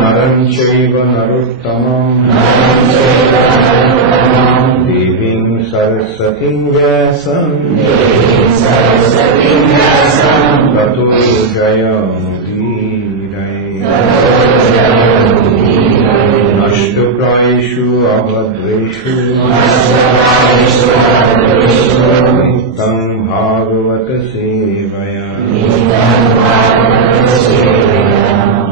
naram chaiva narottamam devim saraswatim vyasam tato jayamudiraye ashtaprayeshu abhadreshu tam bhagavata sevaya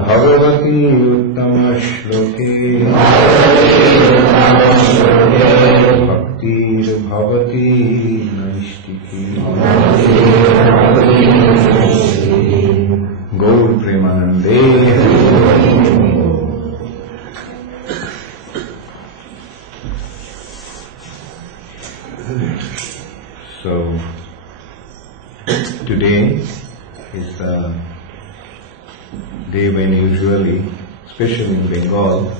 bhagavati uttama shloke bhaktir bhavati naishtiki Gaur Premanande. So today is the day when usually, especially in Bengal,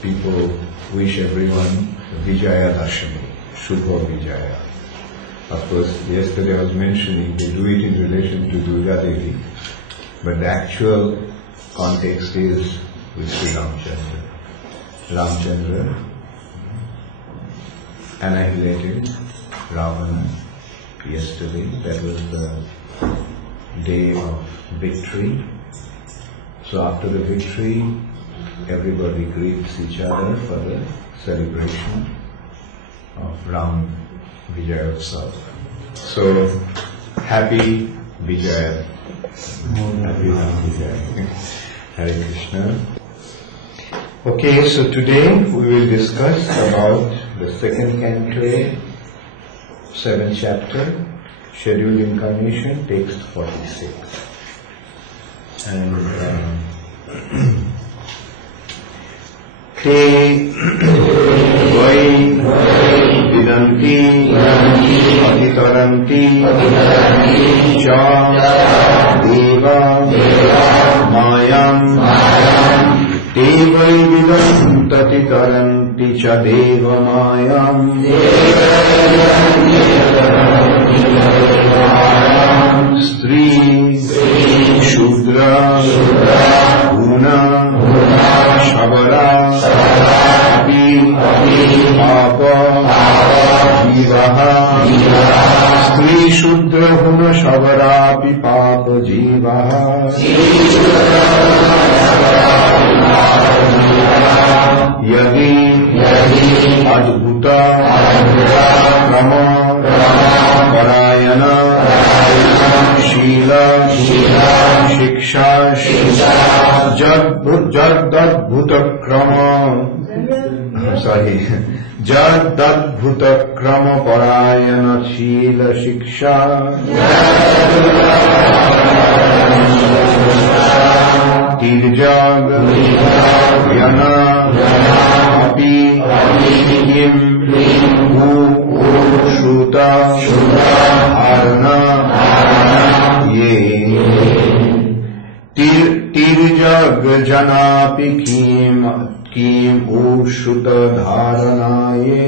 people wish everyone Vijaya Dashami, Shubha Vijaya. Of course, yesterday I was mentioning they do it in relation to Durga Devi, but the actual context is with Sri Ramchandra. Ramchandra annihilated Ravana yesterday. That was the day of victory. So after the victory, everybody greets each other for the celebration of Ram Vijaya Utsav. So happy Vijaya. Happy Ram Vijaya. Hare Krishna. Okay, so today we will discuss about the second canto, 7th chapter, Scheduled Incarnation, text 46. And te vai vidanti adhitaranti cha deva mayam te vai vidanti taranti cha deva mayam Stri Shudra Guna Shabara Api Papa Jivaha Stri Shudra Guna Shabara Api Papa Jivaha Yadi Adbhuta Rama Parayana Shila Shiksha Jadadbhuta Krama Jadadbhuta Krama Parayana Shila Shiksha Tirjag Yana Api Kim Shruta Arna Ye Tirjag Janapi Kim Ushruta Dharanaye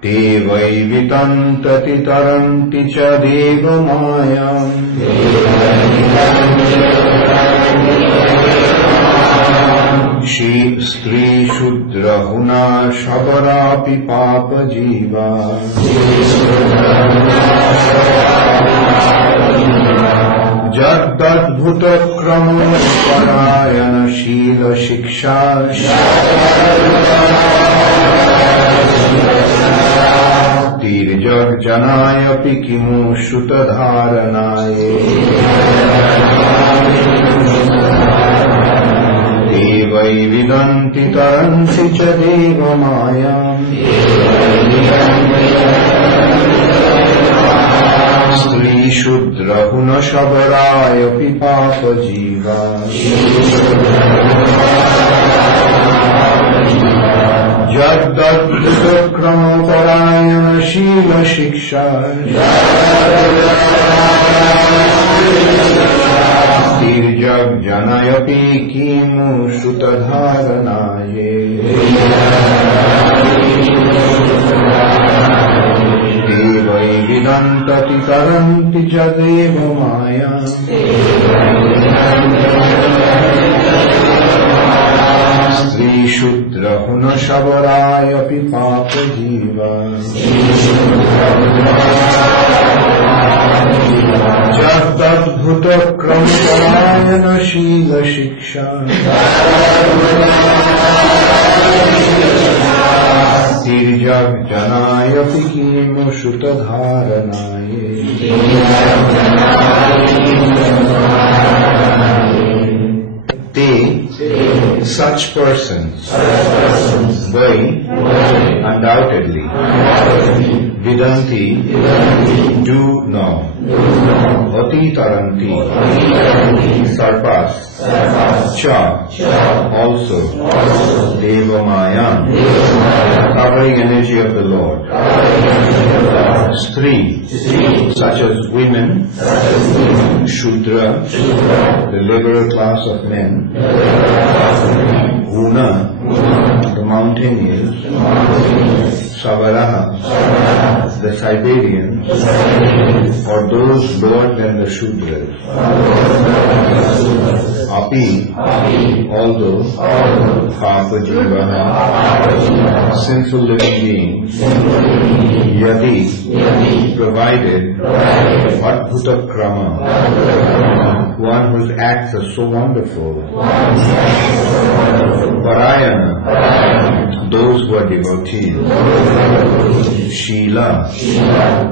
Te vai vitantati taranti cha deva mayam Shri Stri Shudra Huna Shabarapi Papa Jiva Jadadbhuta Krama Parayana Shila Shiksha Tirjag Janaya Pikimu Shuta Dharanaye Devai Vidanti Taranti Cha Deva Mayam Stri Shudra Huna Shabaraya Pipapa Jiva Jadadbhuta Krama Parayana Shila Shiksha Tirjag Janayapi Kimu Sutadharanaye Vidanti Jadeva Maya Stri Shudra Huna Shavaraya Pipapa Jiva Jatadbhuta Kramparayana Shila Shiksha Tirjag Janaya Pikimo Shutadharanaye They, such persons, they undoubtedly, Vidanti, do know, Atitaranti, surpass, Cha, also, Devamayan, covering energy of the Lord, Stri, such as women, Shudra, the liberal class of men, Una, the mountaineers, Savaraha, the Siberians, or those lower than the Shudras. Api, although, Papajivaha, sinful living beings, Yadi, provided, Adbhuta Krama, one whose acts are so wonderful, Parayana, those who are devotees, Shila,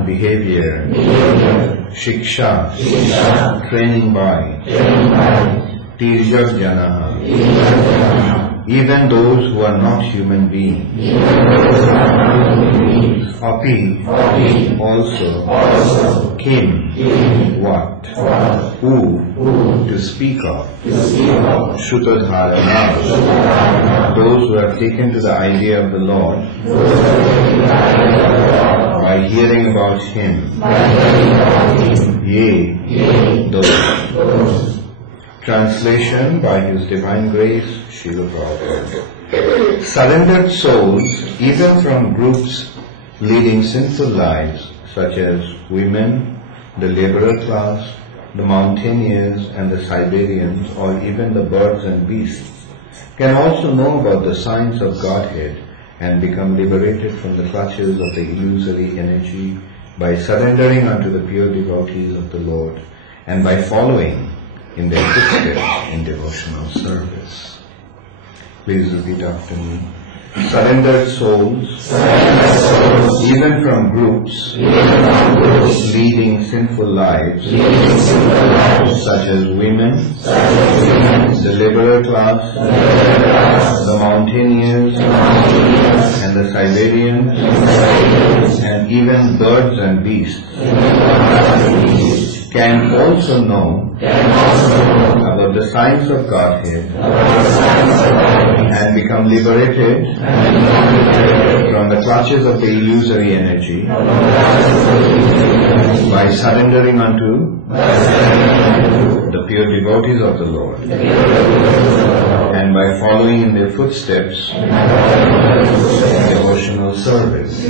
behavior, Shiksha, training by, Tirjak Janaha, even those who are not human beings. Api, also, Kim, what, who, to speak of, Shutadharana, those who have taken to the idea of the Lord by hearing about Him. Yea, those. Translation by His Divine Grace, Srila Prabhupada. Surrendered souls, even from groups leading sinful lives, such as women, the laborer class, the mountaineers and the Siberians, or even the birds and beasts, can also know about the signs of Godhead and become liberated from the clutches of the illusory energy by surrendering unto the pure devotees of the Lord and by following in their footsteps in devotional service. Please repeat after me. Surrendered souls, even from groups leading sinful lives, such as women, the liberal class, the mountaineers, and the Siberians, and even birds and beasts, can also know about the signs of Godhead and become liberated from the clutches of the illusory energy by surrendering unto the pure devotees of the Lord and by following in their footsteps in devotional service.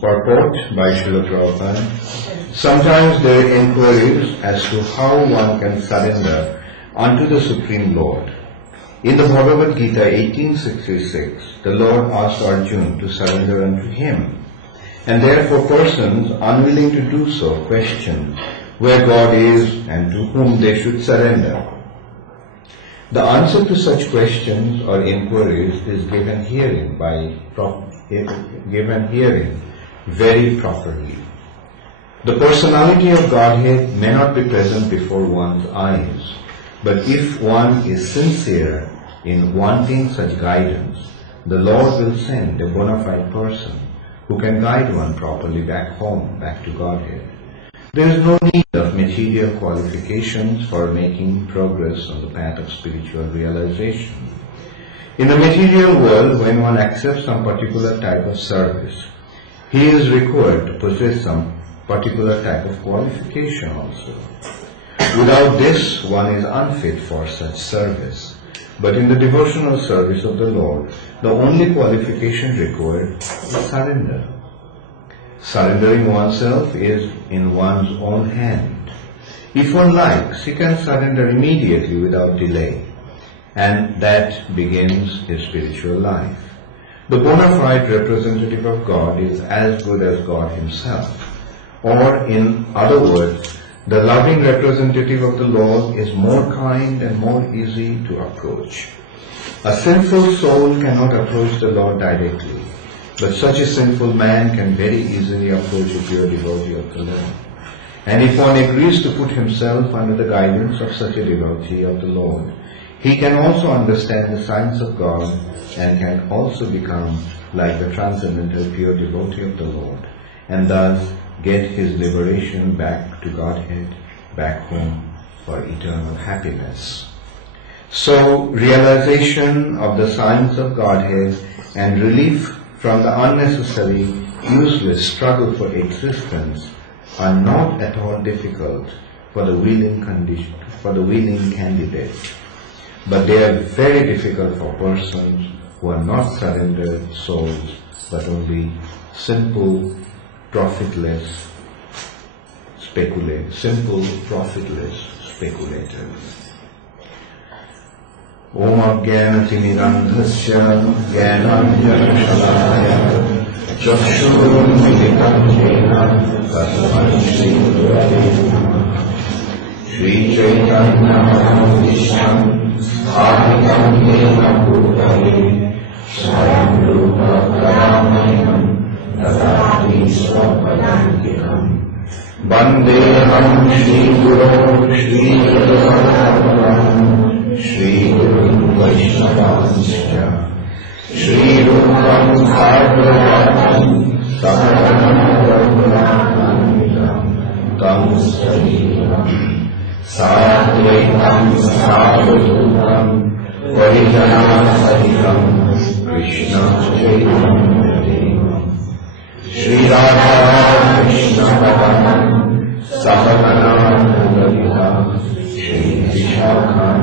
Purport by Srila Prabhupada. Sometimes there are inquiries as to how one can surrender unto the Supreme Lord. In the Bhagavad Gita 1866, the Lord asked Arjuna to surrender unto Him, and therefore persons unwilling to do so question where God is and to whom they should surrender. The answer to such questions or inquiries is given herein very properly. The personality of Godhead may not be present before one's eyes, but if one is sincere in wanting such guidance, the Lord will send a bona fide person who can guide one properly back home, back to Godhead. There is no need of material qualifications for making progress on the path of spiritual realization. In the material world, when one accepts some particular type of service, he is required to possess some particular type of qualification also. Without this, one is unfit for such service. But in the devotional service of the Lord, the only qualification required is surrender. Surrendering oneself is in one's own hand. If one likes, he can surrender immediately without delay, and that begins his spiritual life. The bona fide representative of God is as good as God himself, or in other words, the loving representative of the Lord is more kind and more easy to approach. A sinful soul cannot approach the Lord directly, but such a sinful man can very easily approach a pure devotee of the Lord. And if one agrees to put himself under the guidance of such a devotee of the Lord, he can also understand the signs of God and can also become like the transcendental pure devotee of the Lord, and thus get his liberation back to Godhead, back home for eternal happiness. So, realization of the signs of Godhead and relief from the unnecessary, useless struggle for existence are not at all difficult for the willing candidate, but they are very difficult for persons who are not surrendered souls, but only simple, profitless speculators. Om Ajnana-Timirandhasya Jnananjana-Shalakaya Chakshurunmilitam Jena Tasmai Shri-Gurave Namah. Shri Chaitanya Mahavishnam Sthapitam Yena Bhutale Swayam Rupa Karamayam Dadati Swapadantikam Vandeham Shri Guru Shri Radha Shri Guru Vaishnavanscha Shri Rupam Bhagavatam Saharanam Raghunatham Tam Sajivam Sadvaitam Sadhutam Varijanasahitam Krishna Chaitanya Shri Radha Krishna Bhagavan Saharanam Raghunatham Shri Vishakam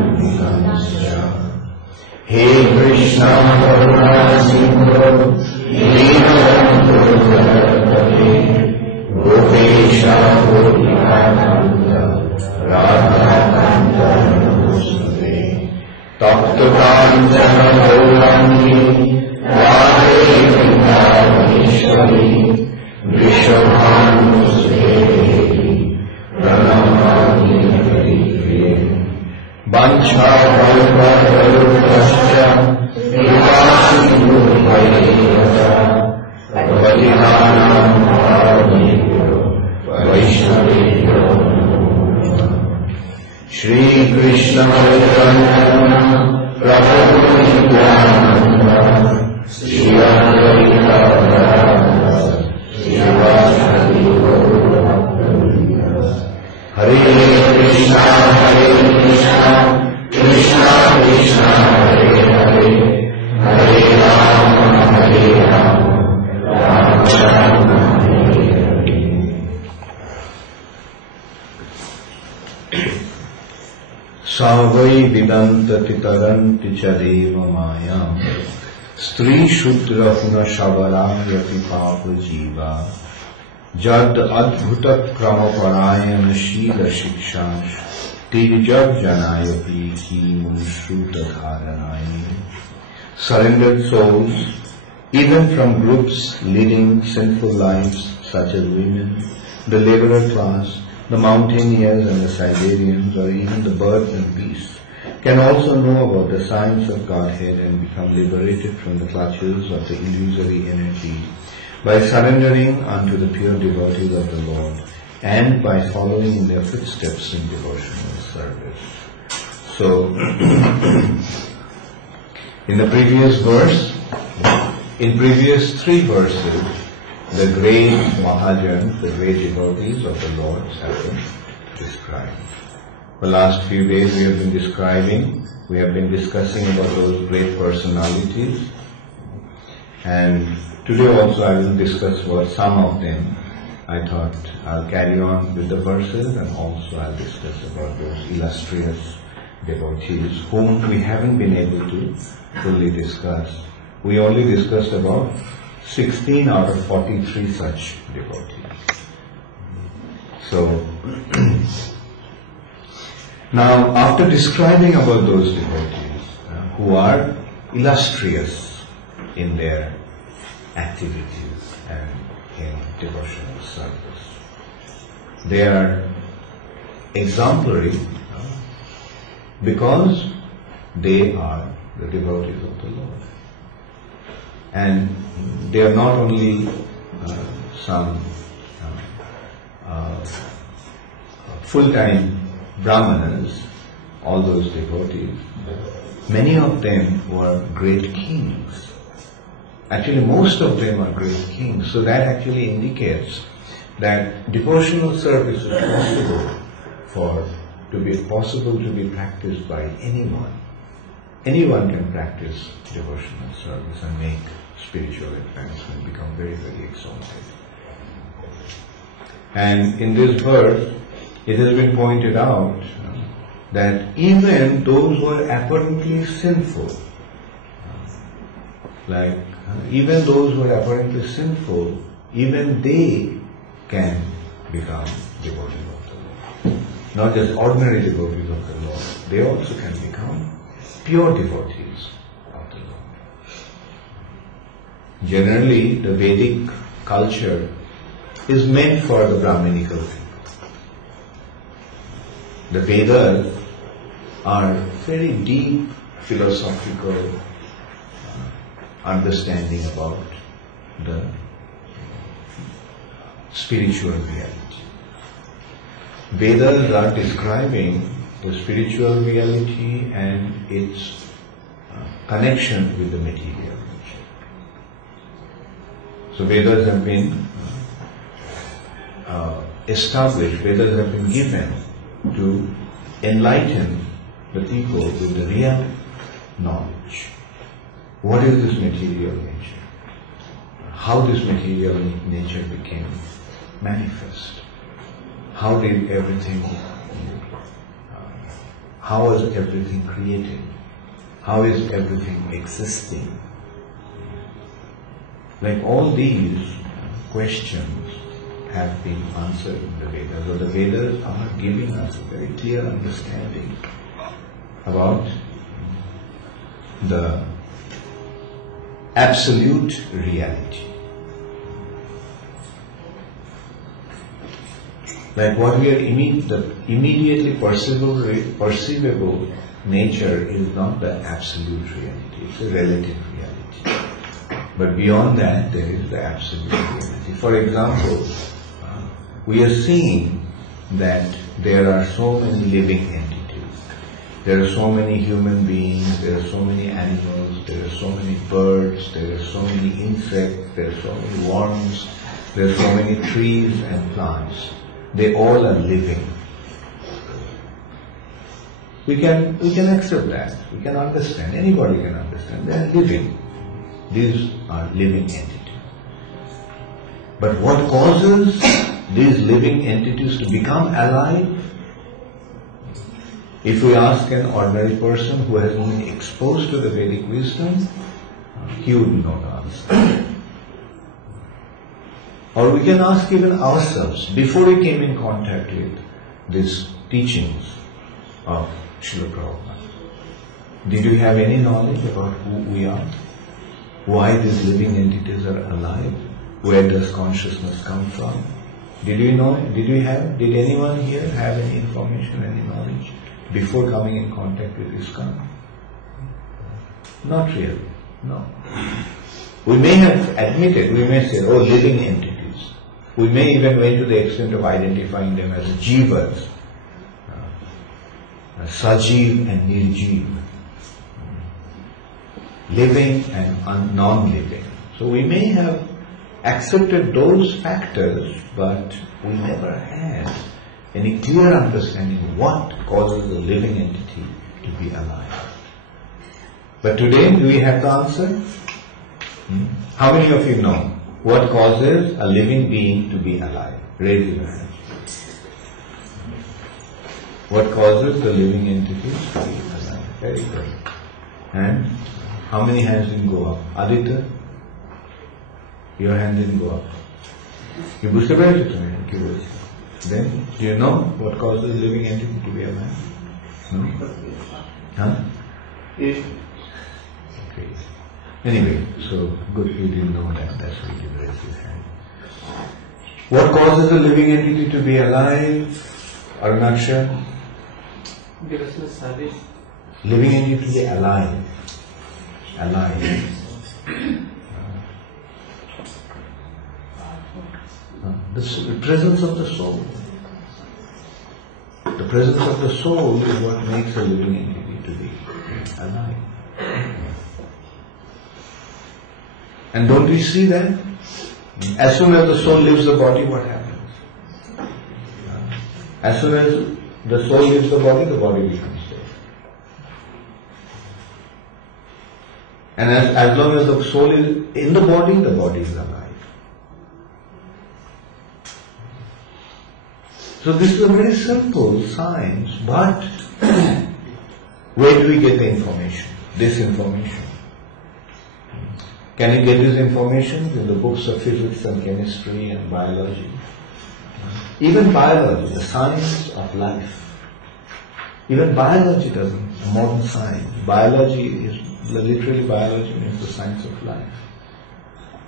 He Krishna Karuna Sindhu Leelantu Jagapati Gopesha Gopikanta Radha Kanta Namaste Tapta Kanchana Gaurangi Radhe Vrindavaneshwari Vrishabhanusudevi Pranamami Haripriye Vancha Bhava Varupascha Vivasindhu Vairiyata Bhakti-Charu Vaishnavibhyo Shri Krishna Chaitanya Prabhu Nityananda Shri Advaita Gadadhara Srivasadi Gaurabhakta Hare Krishna Hare Krishna Krishna Krishna Hare Hare Hare Rama Hare Rama Rama Rama Hare Hare. Savai Vidanta Titaranti Chadeva Mayam Stri Shudra Puna Shavaram Yati Papa Jiva Jad Adbhuta Krama Parayan Shila Shikshash Tirijab Janayapi Ki Munshruta Dharanayi. Surrendered souls, even from groups leading sinful lives such as women, the laborer class, the mountaineers and the Siberians, or even the birds and beasts, can also know about the signs of Godhead and become liberated from the clutches of the illusory energy by surrendering unto the pure devotees of the Lord and by following in their footsteps in devotional service. So, in the previous verse, in previous 3 verses, the great Mahajans, the great devotees of the Lord have been described. The last few days we have been discussing about those great personalities, and today also I will discuss about some of them. I thought I'll carry on with the verses and also I'll discuss about those illustrious devotees whom we haven't been able to fully discuss. We only discussed about 16 out of 43 such devotees. So, now after describing about those devotees who are illustrious in their activities and in devotional service, they are exemplary because they are the devotees of the Lord. And they are not only some full-time brahmanas, all those devotees, many of them were great kings. Actually, most of them are great kings. So that actually indicates that devotional service is possible to be practiced by anyone. Anyone can practice devotional service and make spiritual advancement, become very, very exalted. And in this verse, it has been pointed out that even those who are apparently sinful, even those who are apparently sinful, even they can become devotees of the Lord. Not just ordinary devotees of the Lord, they also can become pure devotees of the Lord. Generally, the Vedic culture is meant for the Brahminical people. The Vedas are very deep philosophical understanding about the spiritual reality. Vedas are describing the spiritual reality and its connection with the material nature. So Vedas have been established, Vedas have been given to enlighten the people with the real knowledge. What is this material nature? How this material nature became manifest? How did everything, how was everything created? How is everything existing? Like all these questions have been answered in the Vedas, or the Vedas are giving us a very clear understanding about the absolute reality. Like what we are the immediately perceivable nature is not the absolute reality, it's a relative reality. But beyond that, there is the absolute reality. For example, we are seeing that there are so many living entities. There are so many human beings, there are so many animals, there are so many birds, there are so many insects, there are so many worms, there are so many trees and plants. They all are living. We can accept that. We can understand. Anybody can understand. They are living. These are living entities. But what causes these living entities to become alive? If we ask an ordinary person who has been exposed to the Vedic wisdom, he would not answer. Or we can ask even ourselves, before we came in contact with these teachings of Srila Prabhupada, did we have any knowledge about who we are? Why these living entities are alive? Where does consciousness come from? Did we know? Did anyone here have any information, any knowledge before coming in contact with ISKCON? Not really, no. We may have admitted, we may say, oh, living entities. We may even went to the extent of identifying them as jivas, sajiv and nirjiv, living and non-living. So we may have accepted those factors, but we never had any clear understanding of what causes a living entity to be alive. But today, do we have the answer? How many of you know what causes a living being to be alive? Raise your hand. What causes the living entity to be alive? Very good. And how many hands didn't go up? Aditya? Your hand didn't go up. You বুঝতে পেরেছো তুমি কি বলছি? Then, do you know what causes living entity to be alive? No? Huh? Okay. Anyway, so good, you didn't know that. That's why you raised his hand. What causes a living entity to be alive? Arunaksha? Living entity to be alive. Alive. The presence of the soul. The presence of the soul is what makes a living entity to be alive. And don't we see that? As soon as the soul leaves the body, what happens? As soon as the soul leaves the body becomes dead. And as long as the soul is in the body is alive. So this is a very simple science, but where do we get the information? This information. Can you get this information in the books of physics and chemistry and biology? Even biology, the science of life. Even biology doesn't, modern science. Biology is, literally biology means the science of life.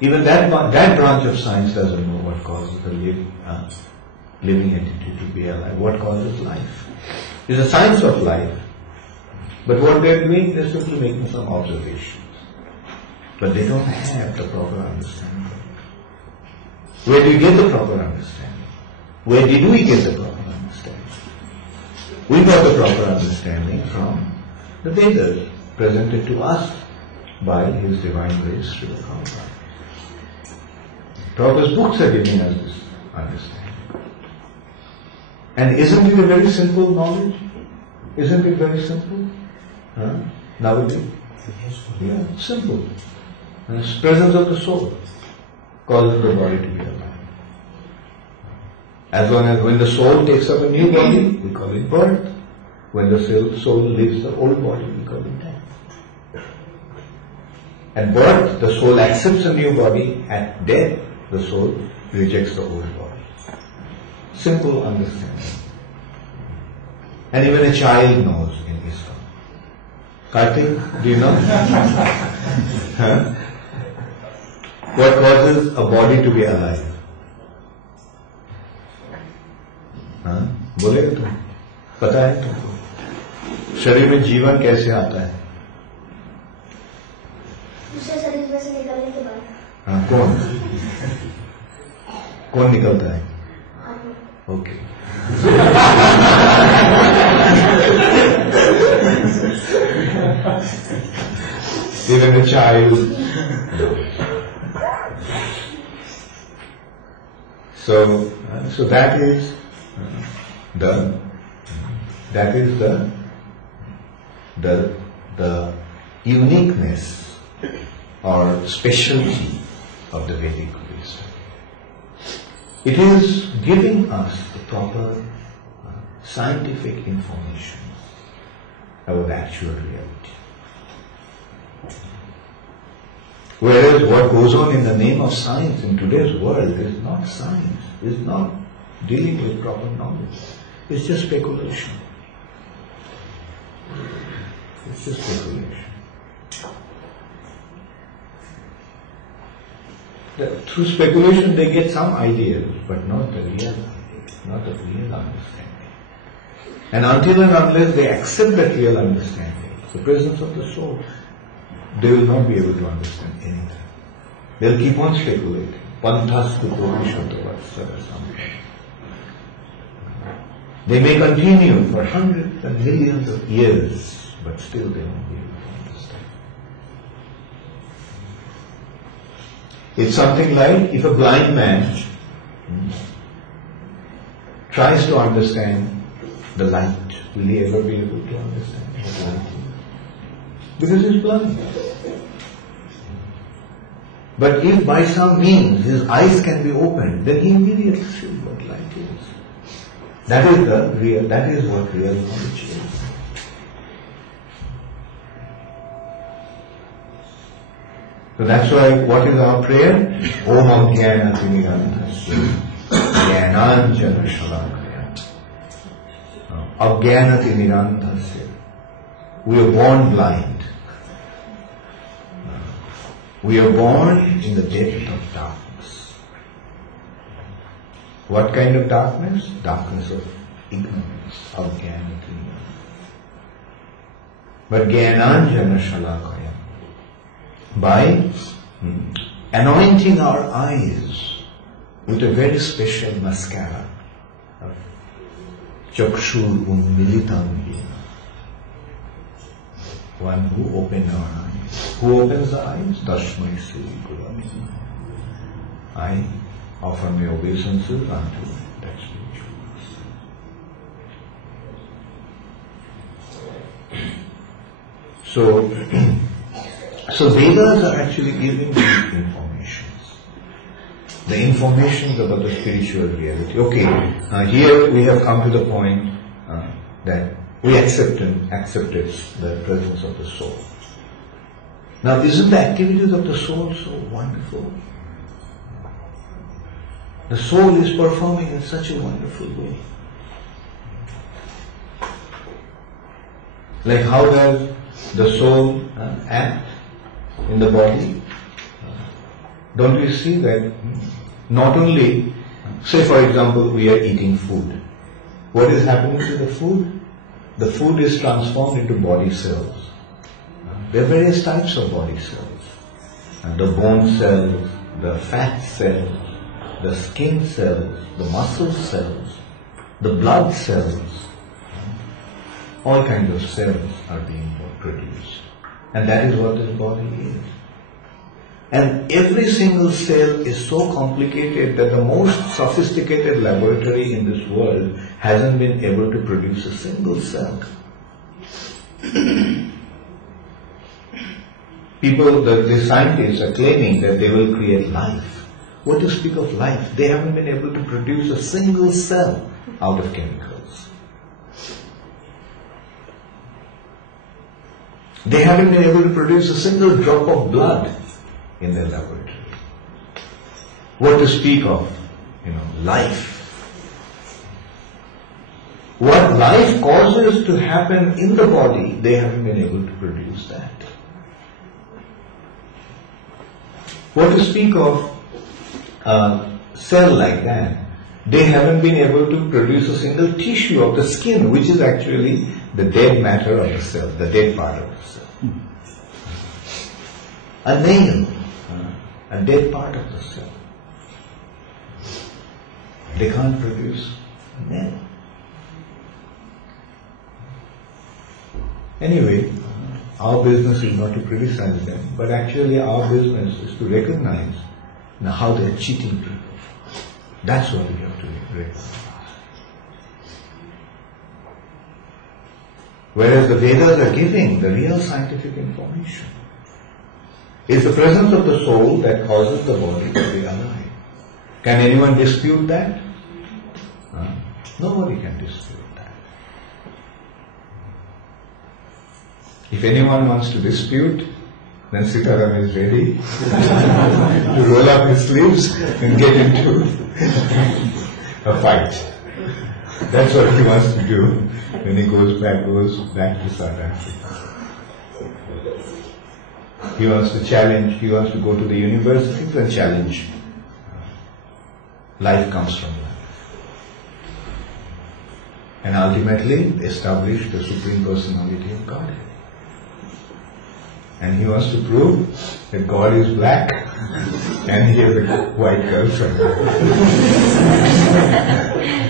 Even that branch of science doesn't know what causes the living entity to be alive. What causes life? It's a science of life. But what they're doing, they're simply making some observations. But they don't have the proper understanding. Where do you get the proper understanding? Where did we get the proper understanding? We got the proper understanding from the Vedas, presented to us by His Divine Grace Srila Prabhupada. Prabhupada's books are giving us this understanding. And isn't it a very simple knowledge? Isn't it very simple? Nowadays? Yeah, simple. And it's presence of the soul causes the body to be alive. As long as when the soul takes up a new body, we call it birth. When the soul leaves the old body, we call it death. At birth, the soul accepts a new body. At death, the soul rejects the old body. Simple understanding. And even a child knows in Islam. Karthik, do you know? What causes a body to be alive? बोलेगा तुम? पता है तुमको? शरीर में जीवन कैसे आता है? दूसरे शरीर में से निकलने के बाद. कौन निकलता है? Okay. Even a child. So that is the uniqueness or specialty of the Vedic wisdom. It is giving us the proper scientific information about actual reality. Whereas what goes on in the name of science in today's world is not science, is not dealing with proper knowledge. It's just speculation. It's just speculation. Through speculation they get some ideas, but not the real ideas, not the real understanding. And until and unless they accept that real understanding, the presence of the soul, they will not be able to understand anything. They'll keep on speculating. Pantastu Purushottavatsara. They may continue for hundreds and millions of years, but still they won't be able to understand. It's something like if a blind man tries to understand the light, will he ever be able to understand what light is? Because he's blind. But if by some means his eyes can be opened, then he immediately sees what light is. That is what real knowledge is. So that's why, what is our prayer? Om Ajnanati Mirandhasya Jnananjana Shalakaya. Ajnanati Mirandhasya. We are born blind. We are born in the depth of darkness. What kind of darkness? Darkness of ignorance, Ajnanati. But Jnananjana Shalakaya. By anointing our eyes with a very special mascara of Chakshur Unmilitam Yena. One who opened our eyes. Who opens the eyes? Tashmai Sri Gurave. I offer my obeisances unto that spiritual master. So Vedas are actually giving these informations. The informations about the spiritual reality. Okay, here we have come to the point that we accepted the presence of the soul. Now, isn't the activities of the soul so wonderful? The soul is performing in such a wonderful way. Like how does the soul act in the body? Don't we see that not only, say for example, we are eating food. What is happening to the food? The food is transformed into body cells. There are various types of body cells. The bone cells, the fat cells, the skin cells, the muscle cells, the blood cells. All kinds of cells are being produced. And that is what this body is. And every single cell is so complicated that the most sophisticated laboratory in this world hasn't been able to produce a single cell. People, the scientists are claiming that they will create life. What to speak of life? They haven't been able to produce a single cell out of chemicals. They haven't been able to produce a single drop of blood in their laboratory. What to speak of, life. What life causes to happen in the body, they haven't been able to produce that. What to speak of a cell like that, they haven't been able to produce a single tissue of the skin, which is actually the dead matter of the cell, the dead part of the cell. A nail, a dead part of the cell. They can't produce a nail. Anyway, our business is not to criticize them, but actually our business is to recognize how they are cheating people. That's what we have to recognize. Whereas the Vedas are giving the real scientific information. It's the presence of the soul that causes the body to be alive. Can anyone dispute that? Nobody can dispute that. If anyone wants to dispute, then Sitaram is ready to roll up his sleeves and get into a fight. That's what he wants to do when he goes back to South Africa. He wants to challenge, he wants to go to the universities and challenge. Life comes from life. And ultimately establish the Supreme Personality of Godhead. And he wants to prove that God is black and he has a white girlfriend.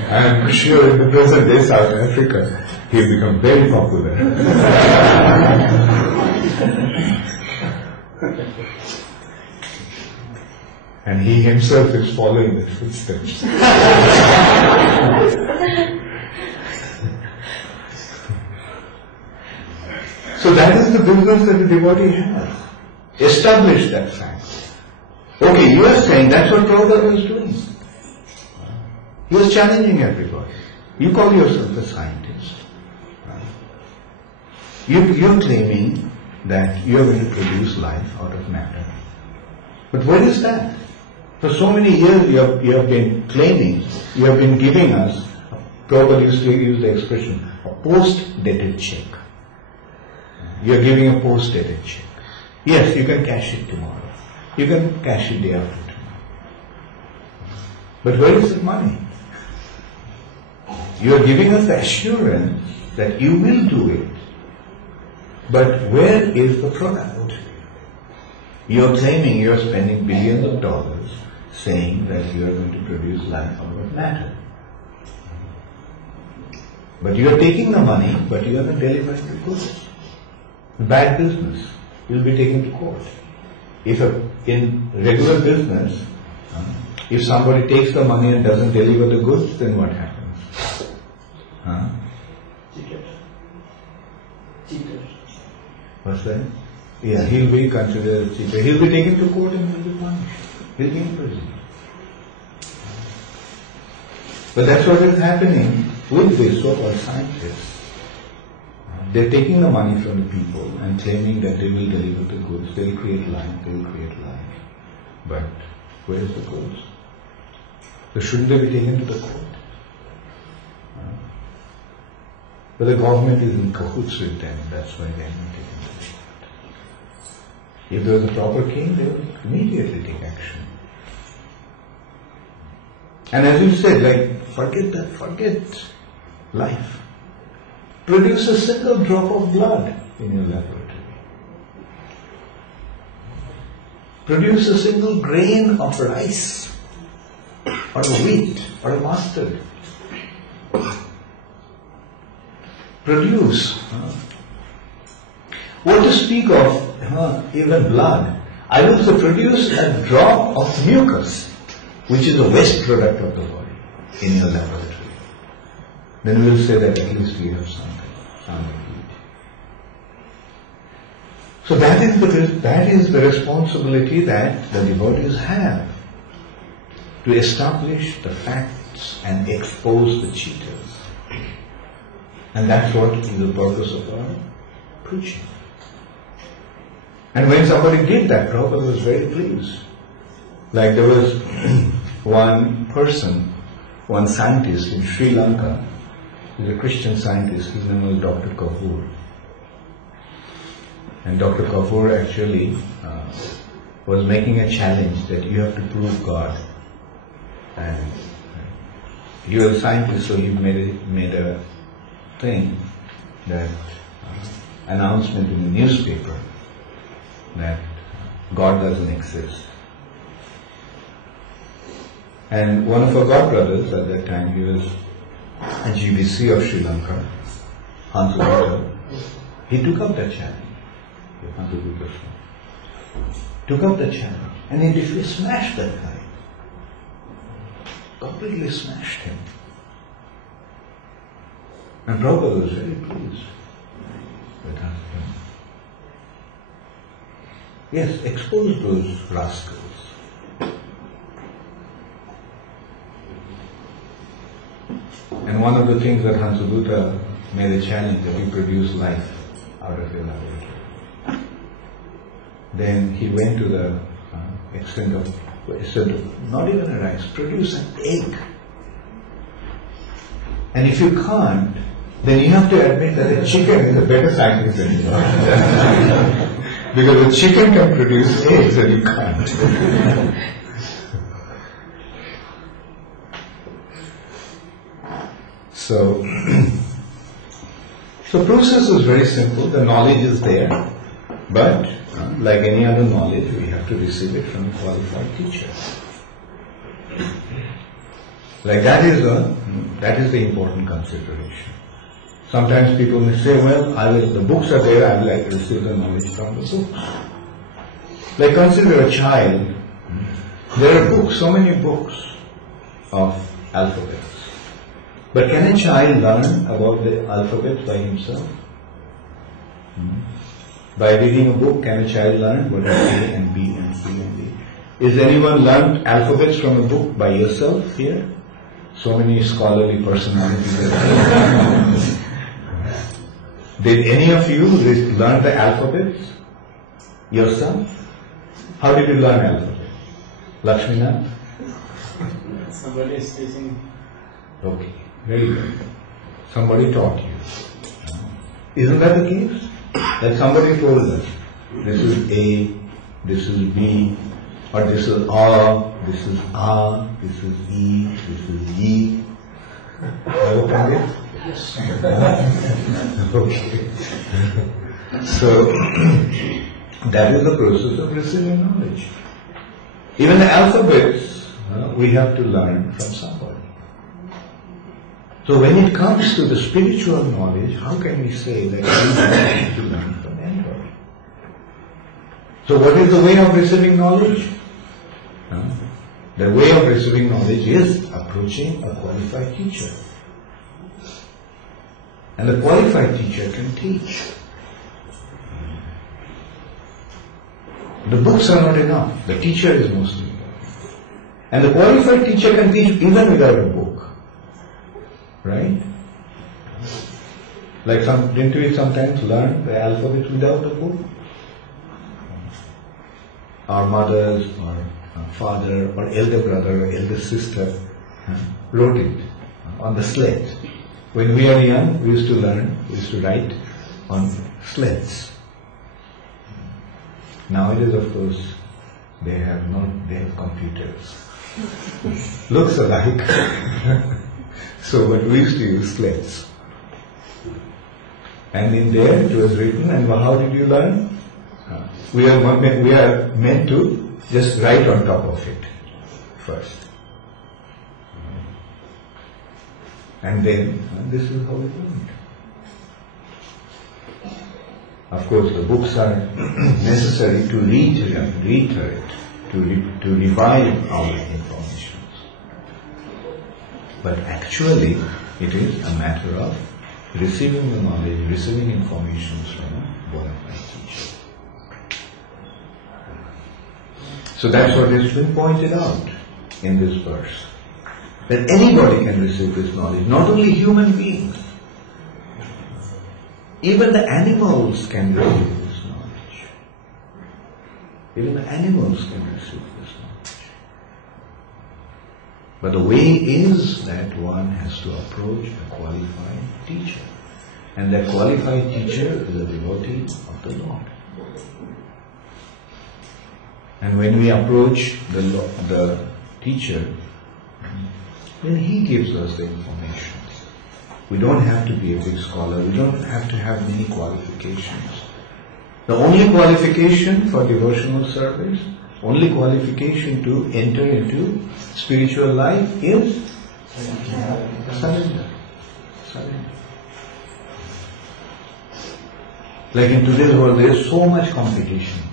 I am sure in the present day South Africa, he has become very popular. And he himself is following the footsteps. So that is the business that the devotee has. Establish that fact. Okay, you are saying that's what Prabhupada was doing. He was challenging everybody. You call yourself a scientist. You're claiming that you're going to produce life out of matter. But what is that? For so many years you have been claiming, you have been giving us, Prabhupada used to use the expression, a post-dated check. You are giving a post-dated check. Yes, you can cash it tomorrow. You can cash it day after tomorrow. But where is the money? You are giving us the assurance that you will do it. But where is the product? You are claiming you are spending billions of dollars saying that you are going to produce life out of matter. But you are taking the money, but you are not delivering the goods. Bad business. You will be taken to court. In regular business, if somebody takes the money and doesn't deliver the goods, then what happens? Cheater. What's that? Yeah, he'll be considered a cheater. He'll be taken to court and he'll be punished. He'll be imprisoned. But that's what is happening with these so-called scientists. They're taking the money from the people and claiming that they will deliver the goods, they'll create life. But where's the goods? So shouldn't they be taken to the court? But the government is in cahoots with them, that's why they're not taken to the court. If there was a proper king, they would immediately take action. And as you said, forget life. Produce a single drop of blood in your laboratory. Produce a single grain of rice, or a wheat, or a mustard. Produce. What to speak of even blood? I will say produce a drop of mucus, which is a waste product of the body, in your laboratory. Then we will say that at least we have something to eat. So that is the responsibility that the devotees have, to establish the facts and expose the cheaters. And that's what is the purpose of our preaching. And when somebody did that, Prabhupada was very pleased. Like there was one scientist in Sri Lanka, he's a Christian scientist, his name was Dr. Kapoor. And Dr. Kapoor actually was making a challenge that you have to prove God. And he was a scientist, so he made a thing, that announcement in the newspaper that God doesn't exist. And one of our godbrothers at that time, he was a GBC of Sri Lanka, Hansa, he took up that challenge. Took up the challenge and he smashed that guy. Completely smashed him. And Prabhupada was very pleased with us. Yes, expose those rascals. And one of the things that Hansa made a challenge, that he produced life out of a laboratory. Then he went to the extent of, not even a rice, produce an egg. And if you can't, then you have to admit that a chicken is a better scientist than you are. Because a chicken can produce eggs and you can't. So process is very simple, the knowledge is there, but like any other knowledge, we have to receive it from a qualified teacher. Like that is the important consideration. Sometimes people may say, well, the books are there, I would like to receive the knowledge from the books. Like consider a child, there are books, so many books of alphabets. But can a child learn about the alphabet by himself? By reading a book, can a child learn what is A and B and C and D? Is anyone learned alphabets from a book by yourself here? So many scholarly personalities. Did any of you learn the alphabets yourself? How did you learn alphabets? Lakshminath? Somebody is teaching. Okay, very good. Somebody taught you. Isn't that the case? That somebody told us, this is A, this is B, or this is A, this is A, this is E, this is E. Have you found it? Yes. Okay. So, that is the process of receiving knowledge. Even the alphabets, we have to learn from somebody. So when it comes to the spiritual knowledge, how can we say that we have to learn from anybody? So what is the way of receiving knowledge? The way of receiving knowledge is approaching a qualified teacher. And the qualified teacher can teach. The books are not enough. The teacher is mostly enough. And the qualified teacher can teach even without a book. Right? Like didn't we sometimes learn the alphabet without a book? Our mothers or our father or elder brother or elder sister wrote it on the slate. When we are young, we used to learn, we used to write on slates. Nowadays, of course, they have computers. Looks alike. So, but we used to use slates. And in there it was written, and how did you learn? We are meant to just write on top of it first. And then, this is how we learned. Of course, the books are necessary to reiterate, to revive our information. But actually, it is a matter of receiving the knowledge, receiving information from a bona fide teacher. So that's what has been pointed out in this verse. That anybody can receive this knowledge, not only human beings. Even the animals can receive this knowledge. Even the animals can receive this knowledge. But the way is that one has to approach a qualified teacher. And that qualified teacher is a devotee of the Lord. And when we approach the teacher, then he gives us the information. We don't have to be a big scholar. We don't have to have many qualifications. The only qualification for devotional service, only qualification to enter into spiritual life is surrender. Surrender. Like in today's world, there is so much competition.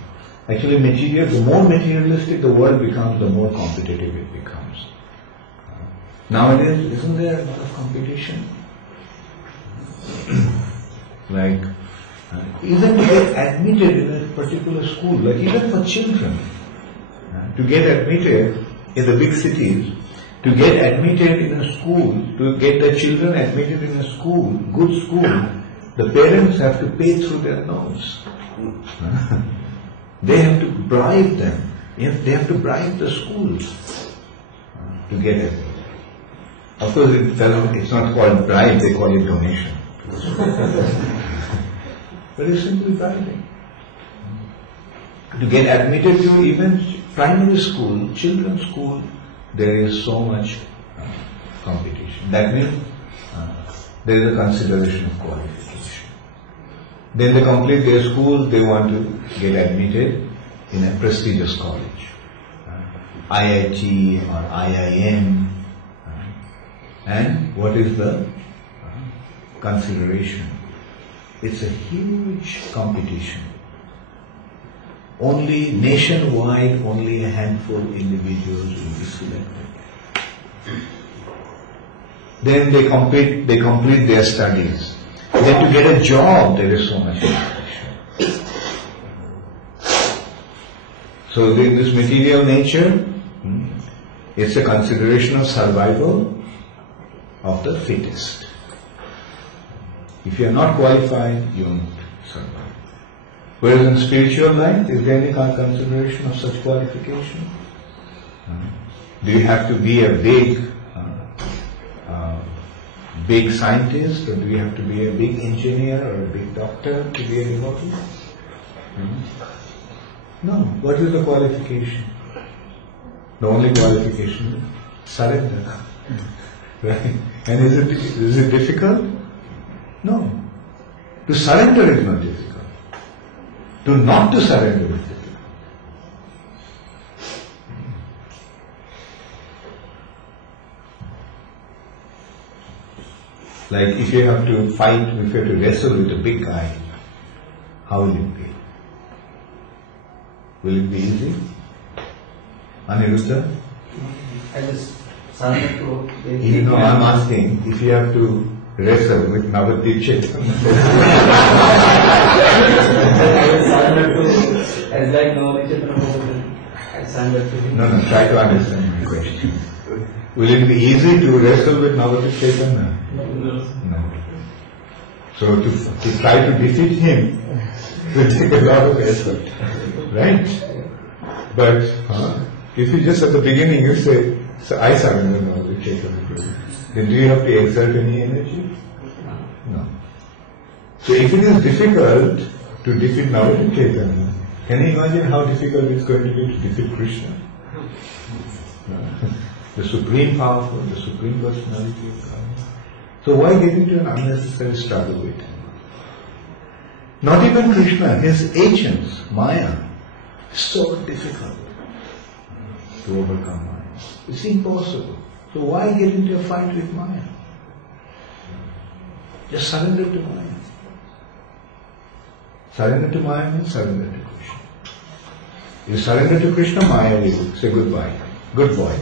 Actually, the more materialistic the world becomes, the more competitive it becomes. Nowadays, isn't there a lot of competition? Like, even to get admitted in a particular school, like even for children, to get admitted in the big cities, to get admitted in a school, to get the children admitted in a school, good school, the parents have to pay through their nose. They have to bribe them. They have to bribe the schools to get it. Of course, it's not called bribe, they call it donation. But it's simply bribing. To get admitted to even primary school, children's school, there is so much competition. That means there is a consideration of qualification. Then they complete their school, they want to get admitted in a prestigious college. IIT or IIM. And what is the consideration? It's a huge competition. Only nationwide, only a handful of individuals will be selected. Then they complete their studies. Then to get a job, there is so much competition. So in this material nature, it's a consideration of survival of the fittest. If you are not qualified, you won't survive. Whereas in spiritual life, is there any consideration of such qualification? Do you have to be a big scientist, or do you have to be a big engineer or a big doctor to be a devotee? No. What is the qualification? The only qualification is surrender. Right? And is it difficult? No. To surrender is not difficult. To not to surrender is difficult. Like if you have to fight, if you have to wrestle with a big guy, how will it be? Will it be easy? Aniruddha? I just surrender to You know, I'm asking if you have to wrestle with Navadip Chaitanya. I will surrender to, as like Navadip Chaitanya, I surrender to him. No, try to understand my question. Will it be easy to wrestle with Navadip Chaitanya? No. So to try to defeat him will take a lot of effort. Right? But if you just at the beginning you say, so I surrender Navadip Chaitanya, then do you have to exert any energy? No. So if it is difficult to defeat Navadip Chaitanya, can you imagine how difficult it's going to be to defeat Krishna? The supreme powerful, the supreme personality of God. So why get into an unnecessary struggle with him? Not even Krishna, his agents, Maya, so difficult to overcome Maya. It's impossible. So why get into a fight with Maya? Just surrender to Maya. Surrender to Maya means surrender to Krishna. You surrender to Krishna, Maya will say goodbye. Good boy.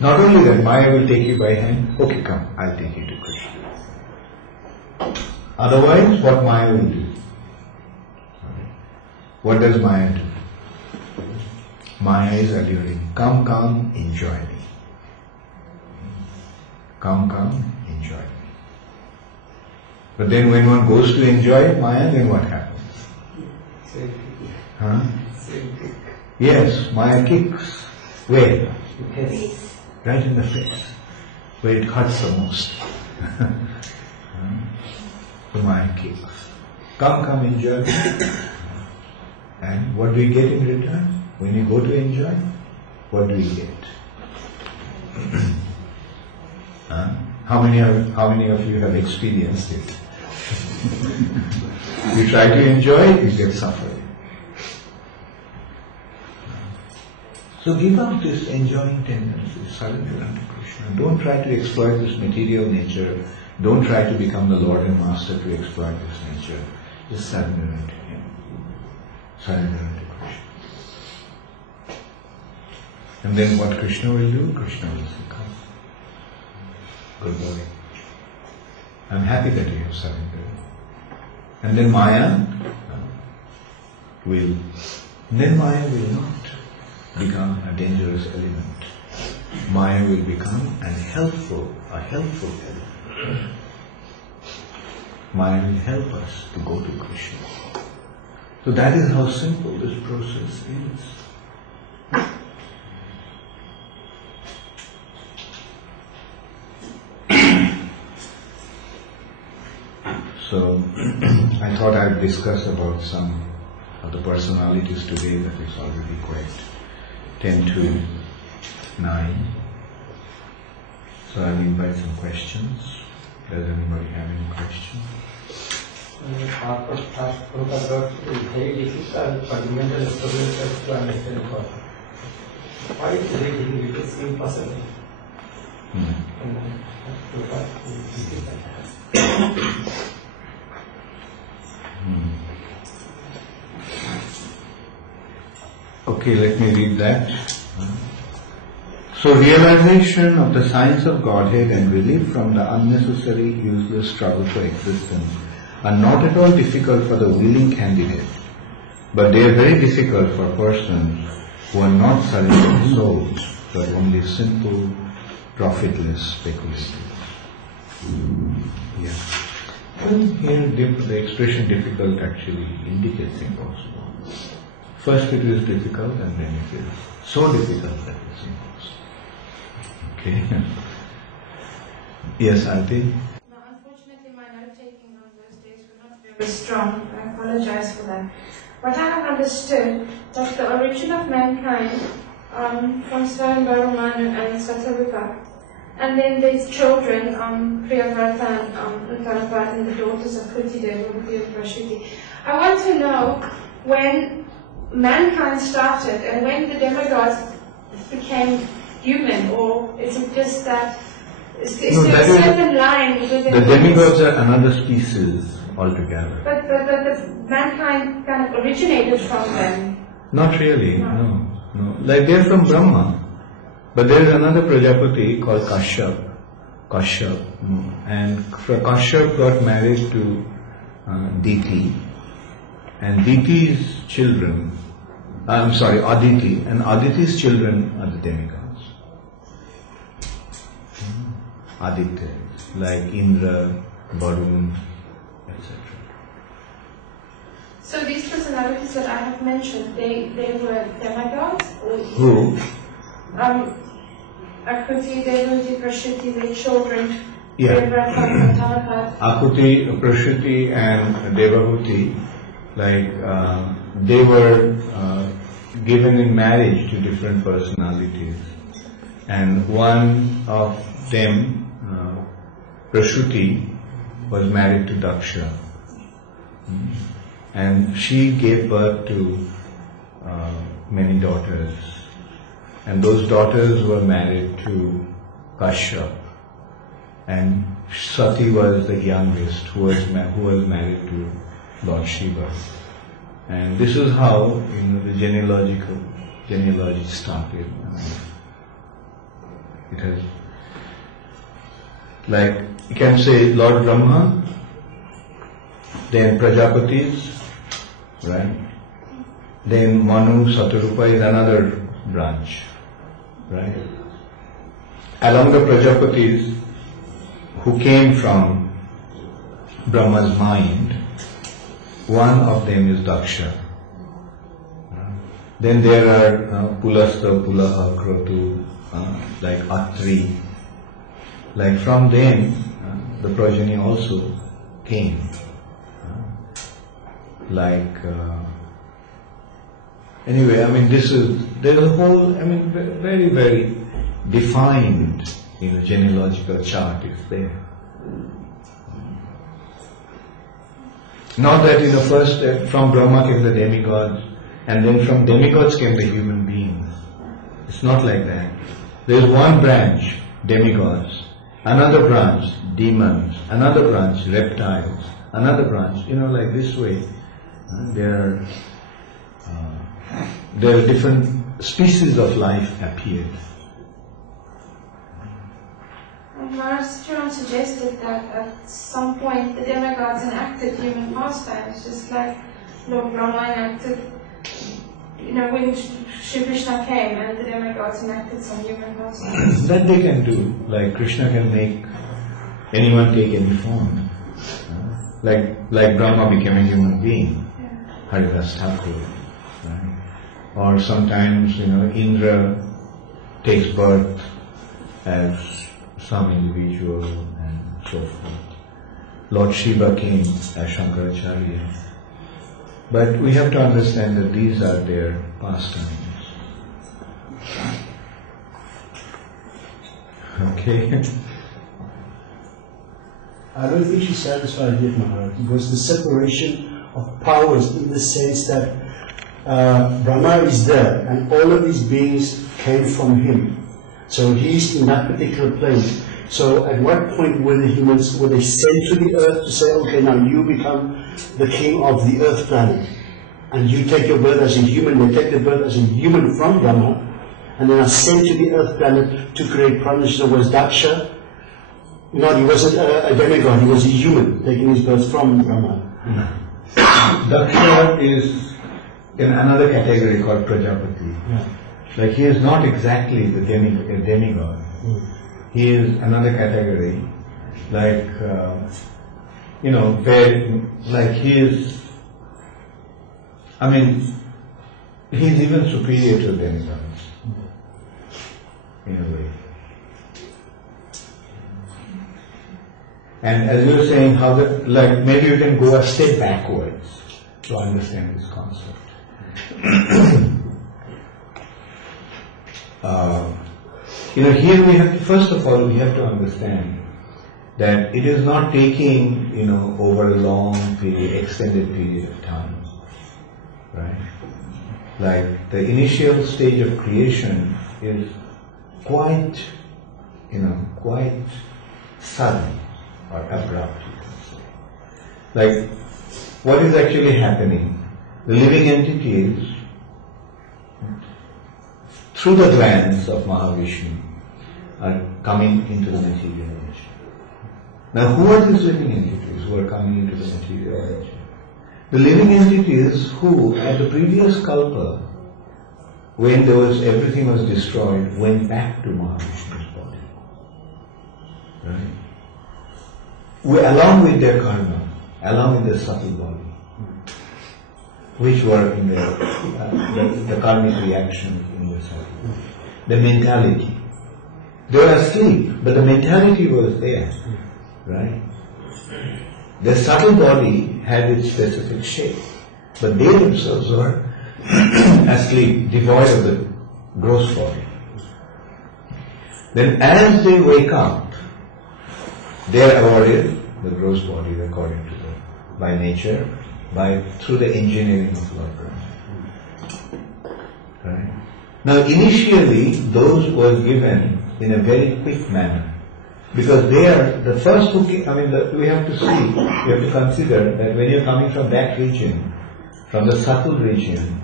Not only that, Maya will take you by hand. Okay, come, I'll take you to Krishna. Otherwise, what Maya will do? What does Maya do? Maya is alluring. Come, enjoy me. Come, enjoy me. But then when one goes to enjoy Maya, then what happens? Yes, Maya kicks. Where? Right in the face, where it hurts the most. The Maya kicks. Come, enjoy. And what do we get in return? When you go to enjoy, what do we get? How many of you have experienced it? You try to enjoy it, you get suffering. So give up this enjoying tendency, surrender unto Krishna. Don't try to exploit this material nature. Don't try to become the Lord and Master to exploit this nature. Just surrender unto Him. Surrender unto Krishna. And then what Krishna will do? Krishna will say, come. Good boy. I'm happy that you have surrendered. And then Maya will not become a dangerous element. Maya will become a helpful element. Maya will help us to go to Krishna. So that is how simple this process is. So I thought I'd discuss about some of the personalities today. That is already quite 10 to 9. So I'll invite some questions. Does anybody have any questions? Prabhupada is very difficult for mental stability to understand God. Why is it very difficult? It is impossible. Okay, let me read that. So realization of the science of Godhead and relief from the unnecessary, useless struggle for existence are not at all difficult for the willing candidate, but they are very difficult for persons who are not surrendered souls, but only simple, profitless speculators. Yeah. Well, here the expression difficult actually indicates impossible. First it is difficult and then it is So difficult that it seems. Okay. Yes, Auntie? No, unfortunately, my note-taking on those days were not very strong. I apologize for that. But I have understood that the origin of mankind from Swayam Brahmanu and Satarupa, and then there's children, Priyavrata and Uttarapat, and the daughters of Kuti, Devavati and Prashuti. I want to know when mankind started and when the demigods became human, or is it just that is there a certain line within the demigods are another species altogether. But mankind kind of originated from them. Not really, no. Like they're from Brahma, but there is another Prajapati called Kashyap. And Kashyap got married to Diti, and Diti's children, Aditi, and Aditi's children are the demigods. Aditya, like Indra, Varun, etc. So these personalities that I have mentioned, they were demigods? Or Who? Akuti, Devavati, Prashuti, their children. Yeah. Akuti, Prashuti and Devavati, like they were given in marriage to different personalities, and one of them, Prashuti, was married to Daksha, and she gave birth to many daughters, and those daughters were married to Kashyap, and Sati was the youngest who was married to Lord Shiva. And this is how the genealogy started. It has, like you can say Lord Brahma, then Prajapatis, right? Then Manu, Satarupa is another branch, right? Along the Prajapatis who came from Brahma's mind, one of them is Daksha. Then there are Pulastha, Pulaha, Krotu, like Atri. Like from them, the progeny also came. Anyway, I mean, there's a whole, very, very defined, genealogical chart is there. Not that first from Brahma came the demigods, and then from demigods came the human beings. It's not like that. There's one branch, demigods, another branch, demons, another branch, reptiles, another branch, like this way. There are different species of life appeared. Maharaj Charan suggested that at some point the demigods enacted human pastimes, just like Lord Brahma enacted, when Shri Krishna came and the demigods enacted some human pastimes. That they can do. Like Krishna can make anyone take any form. Like Brahma became a human being, Haridas Thakur. Right? Or sometimes, Indra takes birth as some individual and so forth. Lord Shiva came as Shankaracharya. But we have to understand that these are their pastimes. Okay? I don't think she's satisfied yet, Maharaj, because the separation of powers in the sense that Brahma is there and all of these beings came from him. So he's in that particular place. So at what point were the humans, were they sent to the earth to say, okay, now you become the king of the earth planet, and you take your birth as a human, they take their birth as a human from Brahma, and then are sent to the earth planet to create problems. So was Daksha? No, he wasn't a demigod, he was a human, taking his birth from Brahma. Daksha is in another category called Prajapati. Yeah. Like he is not exactly the demigod. He is another category. Like, where, like he is, he's even superior to demigods. in a way. And as you were saying, how maybe you can go a step backwards to understand this concept. Here we have to, first of all, we have to understand that it is not taking, over a long period, extended period of time, right? Like the initial stage of creation is quite sudden or abrupt, you can say. Like, what is actually happening? The living entities, through the glands of Mahavishnu, are coming into the material age. Now, who are these living entities who are coming into the material age? The living entities who, at the previous kalpa, when everything was destroyed, went back to Mahavishnu's body. Right? Along with their karma, along with their subtle body, which were in the karmic reaction in the subtle body. The mentality. They were asleep, but the mentality was there. Right? Their subtle body had its specific shape, but they themselves were asleep, devoid of the gross body. Then as they wake up, they are awarded the gross body according to by nature, through the engineering of Lord Brahma. Right? Now initially those were given in a very quick manner. Because they are the first who we have to consider that when you're coming from that region, from the subtle region,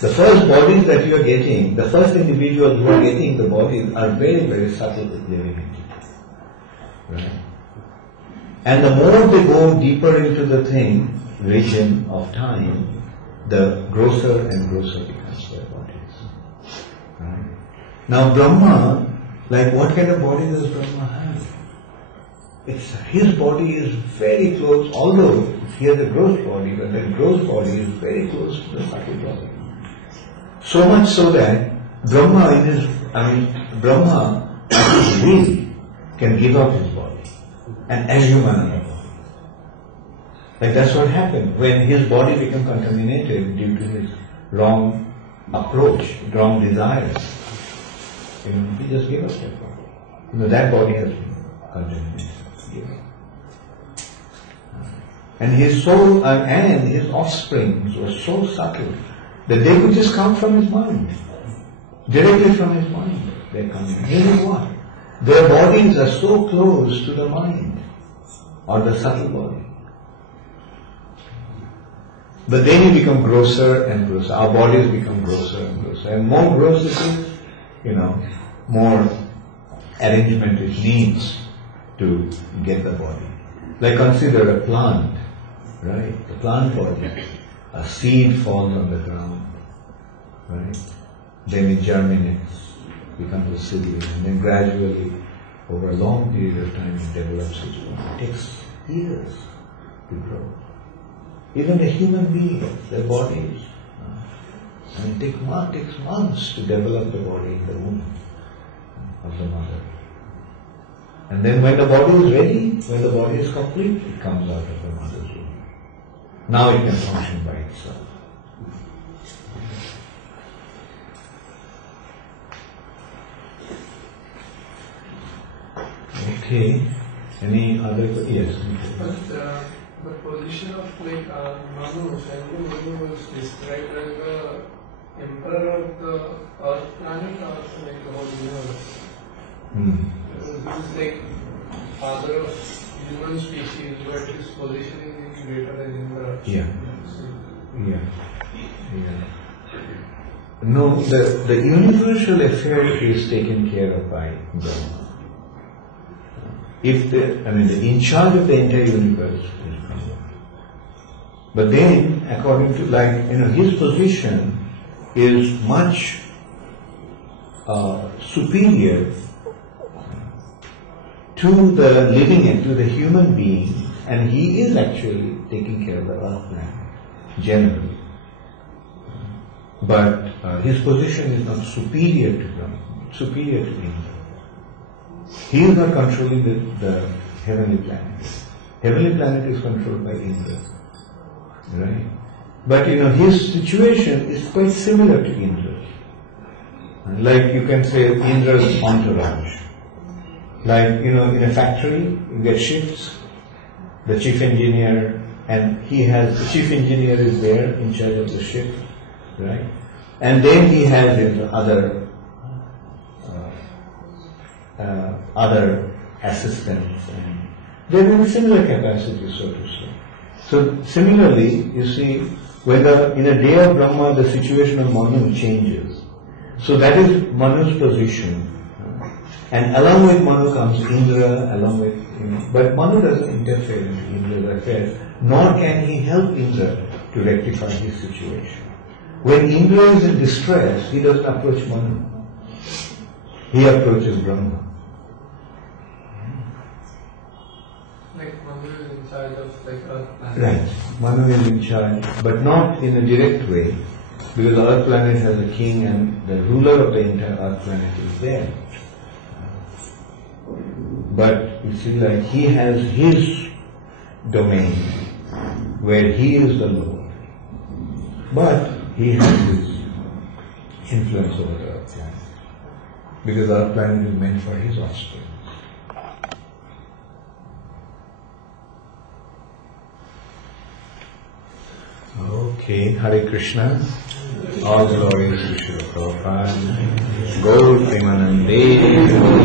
the first bodies that you are getting, the first individuals who are getting the bodies are very, very subtle living entities. Right? And the more they go deeper into the region of time, the grosser and grosser becomes their bodies. Right? Now Brahma, what kind of body does Brahma have? His body is very close, although he has a gross body, but that gross body is very close to the subtle body. So much so that Brahma, at his will, can give up his body and assume another body. That's what happened when his body became contaminated due to his wrong approach, wrong desires. He just gave up that body. That body has been contaminated. And his soul and his offspring were so subtle that they could just come from his mind. Directly from his mind, they're coming. Here's what? Their bodies are so close to the mind or the subtle body. But then you become grosser and grosser. Our bodies become grosser and grosser. And more gross it is, more arrangement it needs to get the body. Consider a plant, right? The plant body. A seed falls on the ground, right? Then it germinates, becomes a seedling, and then gradually, over a long period of time, it develops its form. It takes years to grow. Even a human being, their bodies, and it takes months to develop the body in the womb of the mother. And then when the body is ready, when the body is complete, it comes out of the mother's womb. Now it can function by itself. Okay. Any other? Yes. But the position of Manu, Shangu Manu was described as the emperor of the earth planet or the whole universe. He is father of human species, but his positioning is greater than Indra. Yeah. No, the universal affair is taken care of by Brahma. In charge of the entire universe is Brahma. But then, according to his position is much superior to the living and to the human being, and he is actually taking care of the earth planet, generally. But his position is not superior to Brahma. superior to Indra. He is not controlling the heavenly planet. Heavenly planet is controlled by Indra. Right? But his situation is quite similar to Indra's. Like you can say Indra's entourage. Like, in a factory, you get shifts, the chief engineer, and the chief engineer is there in charge of the shift, right? And then he has his other assistants, and they're in similar capacity, so to say. So similarly, you see, whether in a day of Brahma the situation of Manu changes. So that is Manu's position. And along with Manu comes Indra, but Manu doesn't interfere in Indra's affairs, nor can he help Indra to rectify his situation. When Indra is in distress, he doesn't approach Manu. He approaches Brahma. Like Manu is in charge of Earth planet. Right. Manu is in charge, but not in a direct way, because Earth planet has a king and the ruler of the entire Earth planet is there. But you see, like he has his domain where he is the Lord. But he has his influence over the Earth planet. Because the Earth planet is meant for his offspring. Okay, Hare Krishna. All glories to Srila Prabhupada. Gaur Premanande.